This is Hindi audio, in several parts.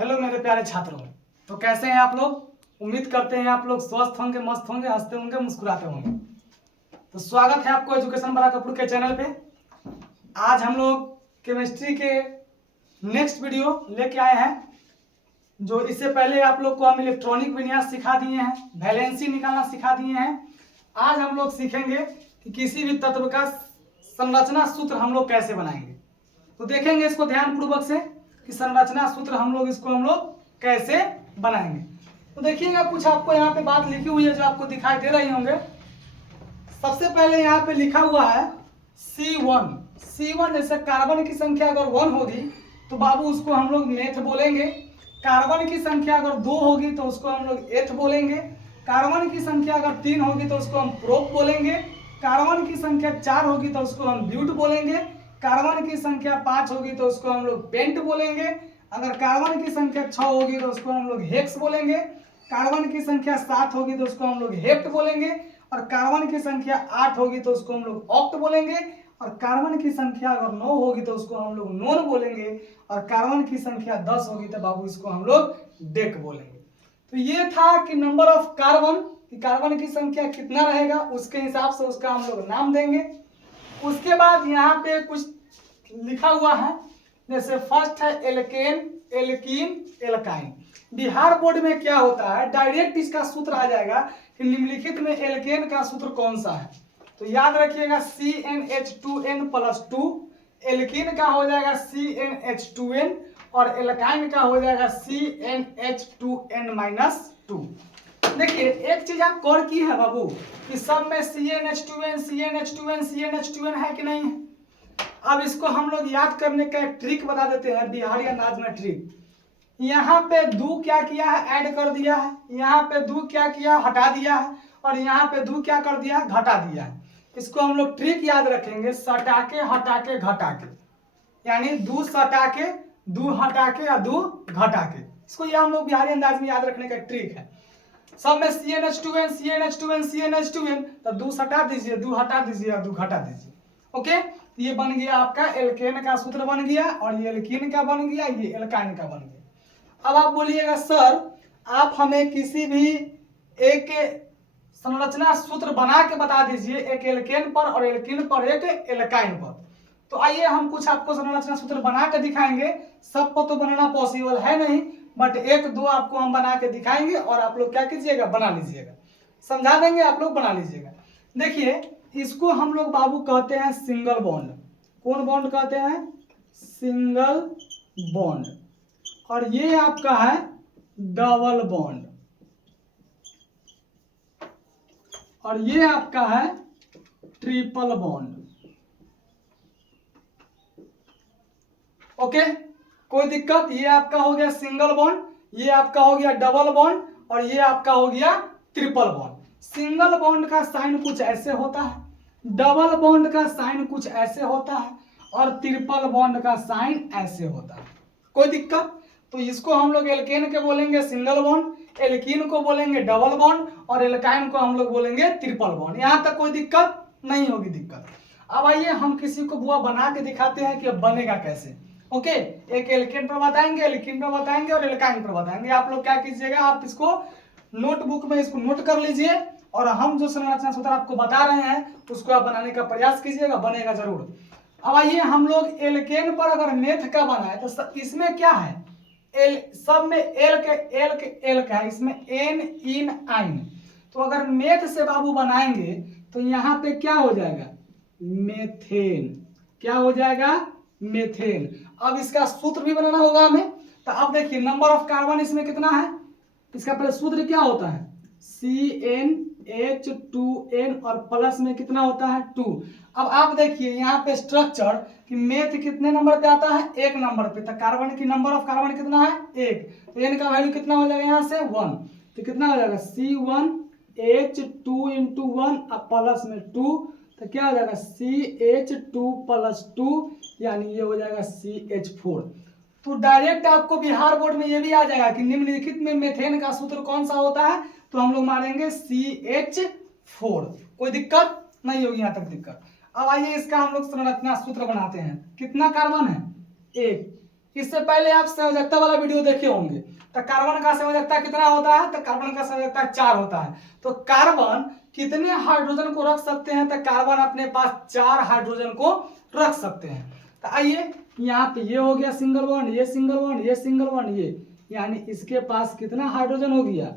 हेलो मेरे प्यारे छात्रों। तो कैसे हैं आप लोग? उम्मीद करते हैं आप लोग स्वस्थ होंगे, मस्त होंगे, हंसते होंगे, मुस्कुराते होंगे। तो स्वागत है आपको एजुकेशन बड़ा कपूर के चैनल पे। आज हम लोग केमिस्ट्री के नेक्स्ट वीडियो लेके आए हैं। जो इससे पहले आप लोग को हम इलेक्ट्रॉनिक विन्यास सिखा दिए हैं, वैलेंसी निकालना सिखा दिए हैं। आज हम लोग सीखेंगे कि किसी भी तत्व का संरचना सूत्र हम लोग कैसे बनाएंगे। तो देखेंगे इसको ध्यानपूर्वक से कि संरचना सूत्र हम लोग कैसे बनाएंगे। तो देखिएगा, कुछ आपको यहाँ पे बात लिखी हुई है जो आपको दिखाई दे रही होंगे। सबसे पहले यहाँ पे लिखा हुआ है C1। C1 जैसे कार्बन की संख्या अगर 1 होगी तो बाबू उसको हम लोग नेथ बोलेंगे। कार्बन की संख्या अगर 2 होगी तो उसको हम लोग एथ बोलेंगे। कार्बन की संख्या अगर 3 होगी तो उसको हम प्रोप बोलेंगे। कार्बन की संख्या 4 होगी तो उसको हम ब्यूट बोलेंगे। कार्बन की संख्या 5 होगी तो उसको हम लोग पेंट बोलेंगे। अगर कार्बन की संख्या 6 होगी तो उसको हम लोग हेक्स बोलेंगे। कार्बन की संख्या 7 होगी तो उसको हम लोग हेप्ट बोलेंगे। और कार्बन की संख्या 8 होगी तो उसको हम लोग ऑक्ट बोलेंगे। और कार्बन की संख्या अगर 9 होगी तो उसको हम लोग नोन बोलेंगे। और कार्बन की संख्या 10 होगी तो बाबू इसको हम लोग डेक बोलेंगे। तो ये था कि नंबर ऑफ कार्बन, कि कार्बन की संख्या कितना रहेगा उसके हिसाब से उसका हम लोग नाम देंगे। उसके बाद यहाँ पे कुछ लिखा हुआ है, जैसे फर्स्ट है alkane, alkene, alkyne. Bihar board में क्या होता है, डायरेक्ट इसका सूत्र आ जाएगा कि निम्नलिखित में एल्केन का सूत्र कौन सा है। तो याद रखिएगा CnH2n+2। एल्कीन का हो जाएगा CnH2n और एल्काइन का हो जाएगा CnH2n-2। देखिए एक चीज आप गौर की है बाबू कि सब में CnH2n CnH2n CnH2n है कि नहीं है। अब इसको हम लोग याद करने का एक ट्रिक बता देते हैं, बिहारी अंदाज में ट्रिक। यहाँ पे दो क्या किया है, ऐड कर दिया है। यहाँ पे दो क्या किया, हटा दिया है। और यहाँ पे दो क्या कर दिया, घटा दिया है। इसको हम लोग ट्रिक याद रखेंगे, सटा के, हटा के, घटा के। यानी दो सटा के, दो हटा के और दो घटा के। इसको ये हम लोग बिहारी अंदाज में याद रखने का ट्रिक है। सब में CnH2n CnH2n CnH2n, तो दो सटा दीजिए, दो हटा दीजिए और दो घटा दीजिए। ओके, ये बन गया आपका एल्केन का सूत्र बन गया, और ये एल्कीन का बन गया, ये एल्काइन का बन गया। अब आप बोलिएगा सर आप हमें किसी भी एक संरचना सूत्र बना के बता दीजिए, एक एल्केन पर और एल्कीन पर, एक एल्काइन पर। तो आइए हम कुछ आपको संरचना सूत्र बना के दिखाएंगे। सब को तो बनाना पॉसिबल है नहीं, बट एक दो आपको हम बना के दिखाएंगे और आप लोग क्या कीजिएगा, बना लीजिएगा। समझा देंगे, आप लोग बना लीजिएगा। देखिए इसको हम लोग बाबू कहते हैं सिंगल बॉन्ड। कौन बॉन्ड कहते हैं, सिंगल बॉन्ड। और ये आपका है डबल बॉन्ड। और ये आपका है ट्रिपल बॉन्ड। ओके, कोई दिक्कत? ये आपका हो गया सिंगल बॉन्ड, ये आपका हो गया डबल बॉन्ड, और ये आपका हो गया ट्रिपल बॉन्ड। सिंगल बॉन्ड का साइन कुछ ऐसे होता है, डबल बॉन्ड का साइन कुछ ऐसे होता है, और ट्रिपल बॉन्ड का साइन ऐसे होता है। कोई दिक्कत? तो इसको हम लोग एल्केन के बोलेंगे सिंगल बॉन्ड, एल्कीन को बोलेंगे डबल बॉन्ड, और एल्काइन को हम लोग बोलेंगे ट्रिपल बॉन्ड। यहां तक कोई दिक्कत नहीं होगी। दिक्कत अब आइए हम किसी को बुआ बना के दिखाते हैं कि अब बनेगा कैसे। ओके, एक एल्केन पर बताएंगे, एल्कीन पर बताएंगे और एल्काइन पर बताएंगे। आप लोग क्या कीजिएगा, आप इसको नोटबुक में इसको नोट कर लीजिए, और हम जो संरचना सूत्र आपको बता रहे हैं उसको आप बनाने का प्रयास कीजिएगा, बनेगा जरूर। अब आइए हम लोग एल्केन पर अगर मेथ का बनाए तो इसमें क्या है, एल सब में एल का है, इसमें एन इन आइन। तो अगर मेथ से बाबू बनाएंगे तो यहाँ पे क्या हो जाएगा, मेथेन। क्या हो जाएगा, मेथेन। अब इसका सूत्र भी बनाना होगा हमें। तो अब देखिए नंबर ऑफ कार्बन इसमें कितना है, इसका पहले सूत्र क्या होता है, CnH2n और प्लस में कितना होता है 2। अब आप देखिए यहाँ पे स्ट्रक्चर कि मेथ कितने नंबर पे आता है, 1 नंबर पे। तो कार्बन की नंबर ऑफ कार्बन कितना है, 1। तो n का वैल्यू कितना हो जाएगा यहाँ से 1। तो कितना हो जाएगा C1H2 × 1 और प्लस में 2, तो क्या हो जाएगा CH2+2, यानी ये हो जाएगा CH4। तो डायरेक्ट आपको बिहार बोर्ड में ये भी आ जाएगा कि निम्नलिखित में मेथेन का सूत्र कौन सा होता है, तो हम लोग मारेंगे CH4। कोई दिक्कत नहीं होगी यहाँ तक दिक्कत। अब आइए इसका हम लोग संरचना सूत्र बनाते हैं। कितना कार्बन है, 1। इससे पहले आप संयोजकता वाला वीडियो देखे होंगे। तो कार्बन का संयोजकता कितना होता है? तो कार्बन का संयोजकता 4 होता है। तो कार्बन कितने हाइड्रोजन को रख सकते हैं? तो कार्बन अपने पास 4 हाइड्रोजन को रख सकते हैं। तो आइए यहाँ पे ये हो गया सिंगल बॉन्ड, ये सिंगल बॉन्ड, ये सिंगल बॉन्ड, ये यानी इसके पास कितना हाइड्रोजन हो गया?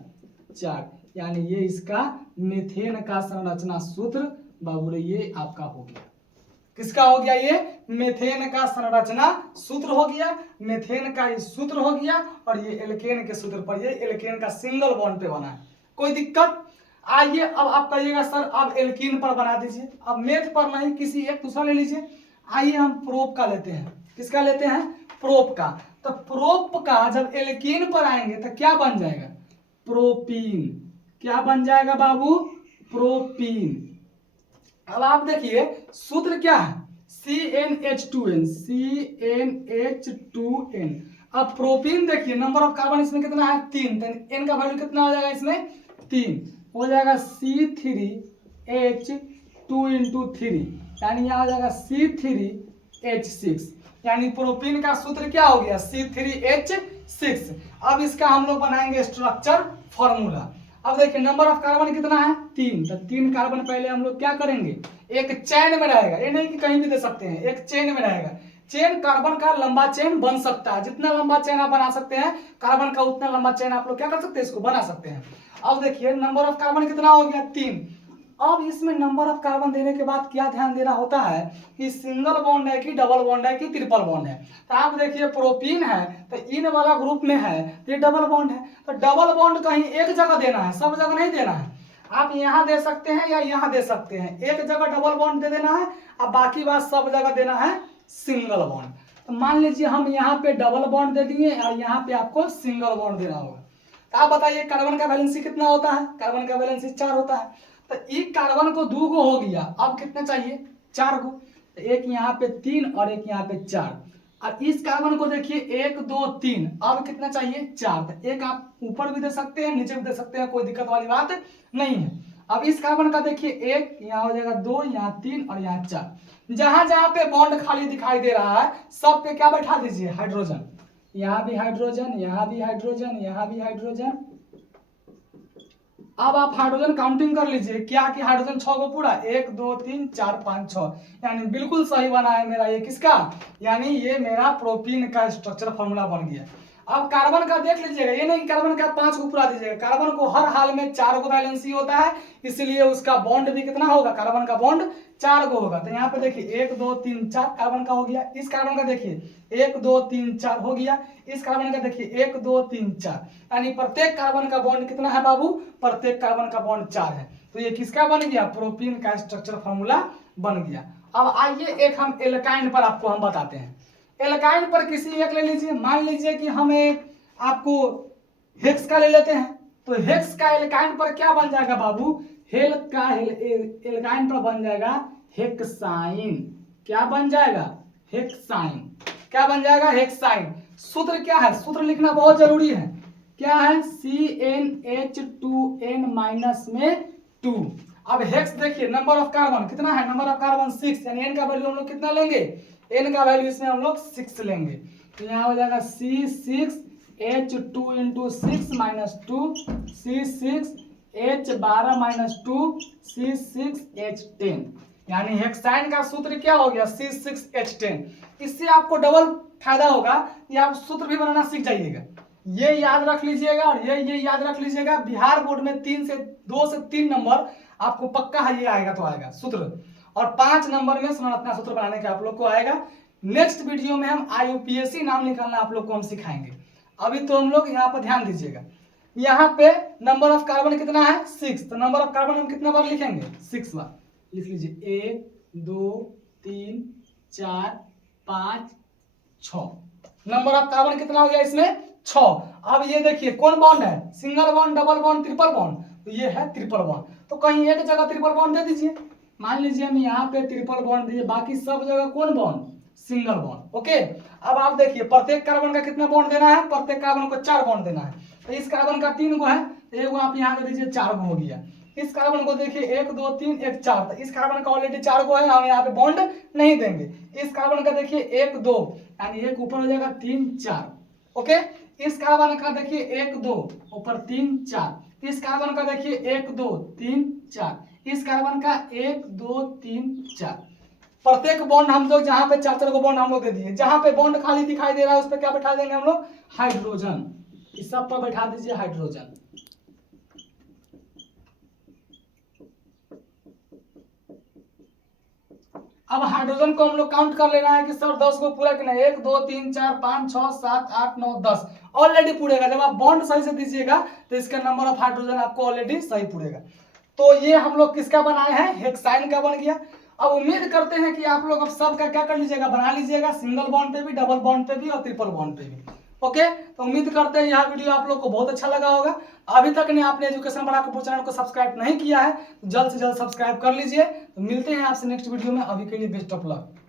4। यानी ये इसका मीथेन का संरचना सूत्र बाबू ये आपका हो गया। किसका हो गया? ये मीथेन का संरचना सूत्र हो गया। मीथेन का ये सूत्र हो गया और ये एल्केन के सूत्र पर, ये एल्केन का सिंगल बॉन्ड पे बना है। कोई दिक्कत? आइए अब आप कहिएगा सर अब एल्कीन पर बना दीजिए। अब मेथ पर नहीं, किसी एक दूसरा ले लीजिए। आइए हम प्रोप का लेते हैं। किसका लेते हैं? प्रोप का। तो प्रोप का जब एल्कीन पर आएंगे तो क्या बन जाएगा? प्रोपीन। क्या बन जाएगा बाबू? प्रोपीन। अब आप देखिए सूत्र क्या है? CnH2n, CnH2n। अब प्रोपीन देखिए नंबर ऑफ कार्बन इसमें कितना है? 3। तो n का वैल्यू कितना हो जाएगा इसमें? 3 हो जाएगा। C3H2 इंटू 3 यानी यहाँ हो जाएगा C3H6। यानी प्रोपीन का सूत्र क्या हो गया? C3H6। अब इसका हम लोग बनाएंगे स्ट्रक्चर फॉर्मूला। अब देखिए नंबर ऑफ कार्बन कितना है? 3। तो 3 कार्बन पहले हम लोग क्या करेंगे? एक चेन में रहेगा, ये नहीं कि कहीं भी दे सकते हैं, एक चेन में रहेगा। चेन कार्बन का लंबा चेन बन सकता है। जितना लंबा चेन आप बना सकते हैं कार्बन का उतना लंबा चेन आप लोग क्या कर सकते हैं? इसको बना सकते हैं। अब देखिए नंबर ऑफ कार्बन कितना हो गया? 3। अब इसमें नंबर ऑफ कार्बन देने के बाद क्या ध्यान देना होता है कि सिंगल बॉन्ड है कि डबल बॉन्ड है कि ट्रिपल बॉन्ड है। तो आप देखिए प्रोपीन है तो इन वाला ग्रुप में है, ये डबल बॉन्ड है। तो डबल बॉन्ड कहीं एक जगह देना है, सब जगह नहीं देना है। आप यहाँ दे सकते हैं या यहाँ दे सकते हैं। एक जगह डबल बॉन्ड दे देना है और बाकी बात सब जगह देना है सिंगल बॉन्ड। तो मान लीजिए हम यहाँ पे डबल बॉन्ड दे दिए और यहाँ पे आपको सिंगल बॉन्ड देना होगा। तो आप बताइए कार्बन का वैलेंसी कितना होता है? कार्बन का वैलेंसी 4 होता है। तो एक कार्बन को 2 गो हो गया, अब कितने चाहिए? 4 गो। तो एक यहाँ पे 3 और एक यहाँ पे 4। और इस कार्बन को देखिए 1 2 3, अब कितना चाहिए? 4। तो एक आप ऊपर भी दे सकते हैं, नीचे भी दे सकते हैं, कोई दिक्कत वाली बात नहीं है। अब इस कार्बन का देखिए 1, यहाँ हो जाएगा 2, यहाँ 3 और यहाँ 4। जहां जहां पे बॉन्ड खाली दिखाई दे रहा है सब पे क्या बैठा दीजिए? हाइड्रोजन। यहाँ भी हाइड्रोजन, यहाँ भी हाइड्रोजन, यहाँ भी हाइड्रोजन। अब आप हाइड्रोजन काउंटिंग कर लीजिए क्या कि हाइड्रोजन 6 को पूरा 1 2 3 4 5 6 यानी बिल्कुल सही बना है मेरा ये। किसका? यानी ये मेरा प्रोपीन का स्ट्रक्चर फॉर्मूला बन गया। अब कार्बन का देख लीजिएगा, ये नहीं कार्बन का 5 को पूरा दीजिएगा। कार्बन को हर हाल में 4 को वैलेंसी होता है, इसलिए उसका बॉन्ड भी कितना होगा? कार्बन का बॉन्ड 4 को होगा। तो यहाँ पे देखिए 1 2 3 4 कार्बन का हो गया। इस कार्बन का देखिए 1 2 3 4 हो गया। इस कार्बन का देखिए 1 2 3 4 यानी प्रत्येक कार्बन का बॉन्ड कितना है बाबू? प्रत्येक कार्बन का बॉन्ड 4 है। तो ये किसका बन गया? प्रोपीन का स्ट्रक्चर फॉर्मूला बन गया। अब आइए एक हम एल्काइन पर आपको हम बताते हैं। एल्काइन पर किसी एक ले लीजिए। मान लीजिए कि हमें आपको हेक्स का ले लेते हैं। तो हेक्स का एल्काइन पर क्या बन जाएगा बाबू? एल्काइन पर बन जाएगा हेक्साइन। क्या बन जाएगा? हेक्साइन। क्या बन जाएगा? हेक्साइन। सूत्र क्या है? सूत्र लिखना बहुत जरूरी है। क्या है? CnH2n-2। अब हेक्स देखिए नंबर ऑफ कार्बन कितना है? नंबर ऑफ कार्बन 6 यानी n का वैल्यू हम लोग कितना लेंगे? n का वैल्यू इसमें हम लोग 6 लेंगे। तो यहाँ हो जाएगा C6H2 into 6 minus 2 C6H12 - 2 C6H10 यानी हेक्साइन का सूत्र क्या हो गया? C6H10। इससे आपको डबल फायदा होगा कि आप सूत्र भी बनाना सीख जाइएगा। ये याद रख लीजिएगा और ये याद रख लीजिएगा। बिहार बोर्ड में 2 से 3 नंबर आपको पक्का है, ये आएगा तो आएगा सूत्र। और 5 नंबर में संरचना सूत्र बनाने का आप लोग को आएगा। नेक्स्ट वीडियो में हम IUPAC नाम निकालना आप लोग को हम सिखाएंगे। अभी तो हम लोग यहाँ पर ध्यान दीजिएगा। यहाँ पे नंबर ऑफ कार्बन कितना है? 6। तो नंबर ऑफ कार्बन हम कितना बार लिखेंगे? 6 बार लिख लीजिए। 1 2 3 4 5 6। नंबर ऑफ कार्बन कितना हो गया इसमें? 6। अब ये देखिए कौन बॉन्ड है? Single bond, double bond, triple bond. तो ये है ट्रिपल बॉन्ड। तो कहीं एक जगह ट्रिपल बॉन्ड दे दीजिए। मान लीजिए हम यहाँ पे ट्रिपल बॉन्ड दीजिए, बाकी सब जगह कौन बॉन्ड? Single bond. ओके। अब आप देखिए प्रत्येक कार्बन का कितना बॉन्ड देना है? प्रत्येक कार्बन को 4 बॉन्ड देना है। तो इस कार्बन का 3 गो है, एक आप यहाँ दे दीजिए, 4 गो हो गया। इस कार्बन को देखिए 1 2 3 1 4। तो इस कार्बन का ऑलरेडी 4 गो है, हम यहाँ पे बॉन्ड नहीं देंगे। इस कार्बन का देखिए 1 2 यानी एक ऊपर हो जाएगा 3 4। ओके, इस कार्बन का देखिए 1 2 ऊपर 3 4, इस कार्बन का देखिए 1 2 3 4, इस कार्बन का 1 2 3 4। प्रत्येक बॉन्ड हम लोग जहां पे 4 4 को बॉन्ड हम लोग दे दिए, जहां पे बॉन्ड खाली दिखाई दे रहा है उस पर क्या बैठा देंगे हम लोग, हाइड्रोजन। इस सब पर बैठा दीजिए हाइड्रोजन। अब हाइड्रोजन को हम लोग काउंट कर लेना है कि सर 10 को पूरा करना है, 1 2 3 4 5 6 7 8 9 10 ऑलरेडी पूरेगा। जब आप बॉन्ड सही से दीजिएगा तो इसका नंबर ऑफ हाइड्रोजन आपको ऑलरेडी सही पूरेगा। तो ये हम लोग किसका बनाए हैं, हेक्साइन का बन गया। अब उम्मीद करते हैं कि आप लोग अब सब का क्या कर लीजिएगा, बना लीजिएगा, सिंगल बॉन्ड पे भी, डबल बॉन्ड पे भी और ट्रिपल बॉन्ड पे भी। ओके, तो उम्मीद करते हैं यह वीडियो आप लोग को बहुत अच्छा लगा होगा। अभी तक ने आपने एजुकेशन बड़ा कपूर चैनल को सब्सक्राइब नहीं किया है तो जल्द से जल्द सब्सक्राइब कर लीजिए। तो मिलते हैं आपसे नेक्स्ट वीडियो में, अभी के लिए बेस्ट ऑफ लक।